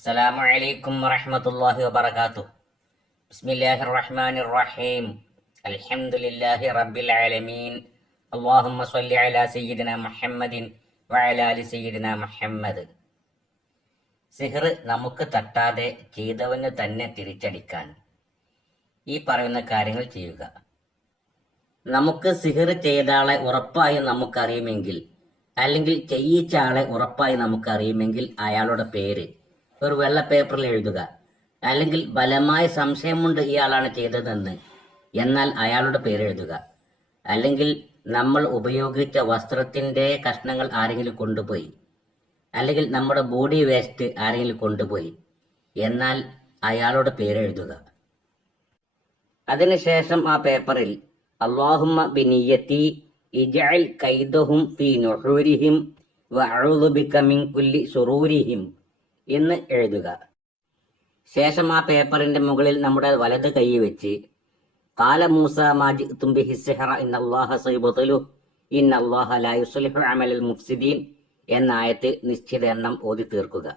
السلام عليكم ورحمة الله وبركاته بسم الله الرحمن الرحيم الحمد لله رب العالمين اللهم صل على سيدنا محمد وعلى آل سيدنا محمد സിഹർ നമുക്ക് തട്ടാതെ ചെയ്തവന് തന്നെ തിരിച്ചടിക്കാൻ ഈ പറയുന്ന കാര്യങ്ങൾ ചെയ്യുക നമുക്ക് സിഹർ ചെയ്ത ആളെ ഉറപ്പായി നമുക്കറിയുമെങ്കിൽ അല്ലെങ്കിൽ ചെയ്യിച്ച ആളെ ഉറപ്പായി നമുക്കറിയുമെങ്കിൽ അയാളുടെ പേര് ഒരു വെള്ള പേപ്പറിൽ എഴുതുക. അല്ലെങ്കിൽ ബലമായ സംശയമുണ്ട് ഇയാളാണ് ചെയ്തതെന്ന്. എന്നാൽ അയാളുടെ പേര് എഴുതുക. അല്ലെങ്കിൽ നമ്മൾ ഉപയോഗിച്ച വസ്ത്രത്തിന്റെ കഷ്ണങ്ങൾ ആരെങ്കിലും കൊണ്ടുപോയി. അല്ലെങ്കിൽ നമ്മുടെ ബോഡി വേസ്റ്റ് ആരെങ്കിലും കൊണ്ടുപോയി. എന്നാൽ അയാളുടെ പേരെഴുതുക അതിനുശേഷം ആ പേപ്പറിൽ അള്ളാഹുമ്മ ബിനിയത്തി ഇജഅൽ കൈദഹും ഫീ നുഹൂരിഹിം വഅഊദു മിൻ കുല്ലി ശുറൂരിഹിം എന്ന് എഴുതുക. ശേഷം ആ പേപ്പറിന്റെ മുകളിൽ നമ്മുടെ വലത് കൈ വെച്ച് കാല മൂസ യുസ്ലിഹു അമലൽ മുഫ്സിദീൻ എന്ന ആയത്ത് നിശ്ചിത എണ്ണം ഓതി തീർക്കുക.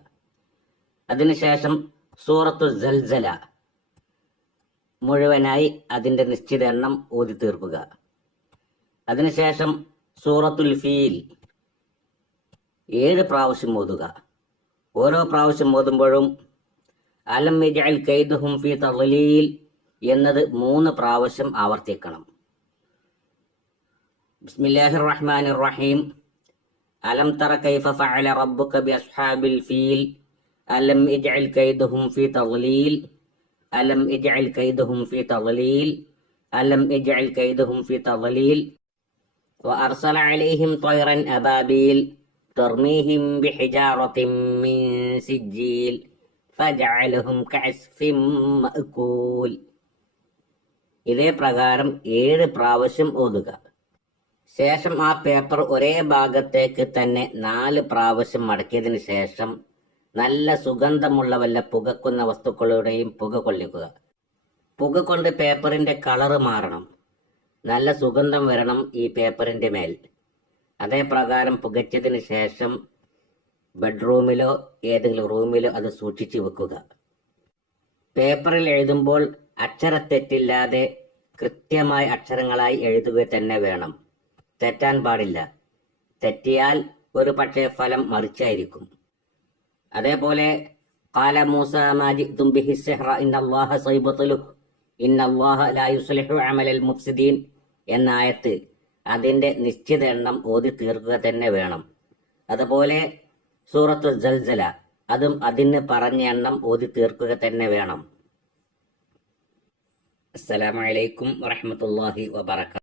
അതിനുശേഷം സൂറത്തു സൽസല മുഴുവനായി അതിന്റെ നിശ്ചിത എണ്ണം ഓതി തീർക്കുക. അതിനുശേഷം സൂറത്തുൽ ഫീൽ ഏഴ് പ്രാവശ്യം ഓതുക. ഓരോ പ്രാവശ്യം ഓതുമ്പോഴും അലം മിജൽ കൈദുഹും ഫി തളലീൽ എന്നത് മൂന്ന് പ്രാവശ്യം ആവർത്തിക്കണം. ബിസ്മില്ലാഹിർ റഹ്മാനിർ റഹീം അലം തറ കൈഫ ഫഅല റബ്ബുക ബി അസ്ഹാബിൽ ഫീൽ അലം ഇജ്അൽ കൈദഹും ഫീ തളലീൽ അലം ഇജ്അൽ കൈദഹും ഫീ തളലീൽ അലം ഇജ്അൽ കൈദഹും ഫീ തളലീൽ വഅർസല അലൈഹിം തൈറൻ അബാബീൽ ترميهم بحجارة من سجيل فجعلهم كعصف مأكول ഇതേ പ്രകാരം ഏഴ് പ്രാവശ്യം ഓതുക ശേഷം ആ പേപ്പർ ഒരേ ഭാഗത്തേക്ക് തന്നെ നാല് പ്രാവശ്യം മടക്കിയതിനു ശേഷം നല്ല സുഗന്ധമുള്ള വല്ല പുകക്കുന്ന വസ്തുക്കളുടെയും പുക കൊള്ളിക്കുക പുക കൊണ്ട് പേപ്പറിന്റെ കളറ് മാറണം നല്ല സുഗന്ധം വരണം ഈ പേപ്പറിന്റെ മേൽ അതേ പ്രകാരം പുകച്ചതിന് ശേഷം ബെഡ്റൂമിലോ ഏതെങ്കിലും റൂമിലോ അത് സൂക്ഷിച്ചു വെക്കുക പേപ്പറിൽ എഴുതുമ്പോൾ അക്ഷരത്തെറ്റില്ലാതെ കൃത്യമായ അക്ഷരങ്ങളായി എഴുതുക തന്നെ വേണം തെറ്റാൻ പാടില്ല തെറ്റിയാൽ ഒരു പക്ഷേ ഫലം മറിച്ചായിരിക്കും അതേപോലെ قال موسى ما جئتم به السحر إن الله سيبطله إن الله لا يصلح عمل المفسدين എന്ന ആയത്ത് അതിന്റെ നിശ്ചിത എണ്ണം ഓതി തീർക്കുക തന്നെ വേണം. അതുപോലെ സൂറത്തു ജൽജല അതും അതിന് പറഞ്ഞ എണ്ണം ഓതി തീർക്കുക തന്നെ വേണം. അസ്സലാമലൈക്കും വറഹമത്തല്ലാഹി വബർക്കാത്തു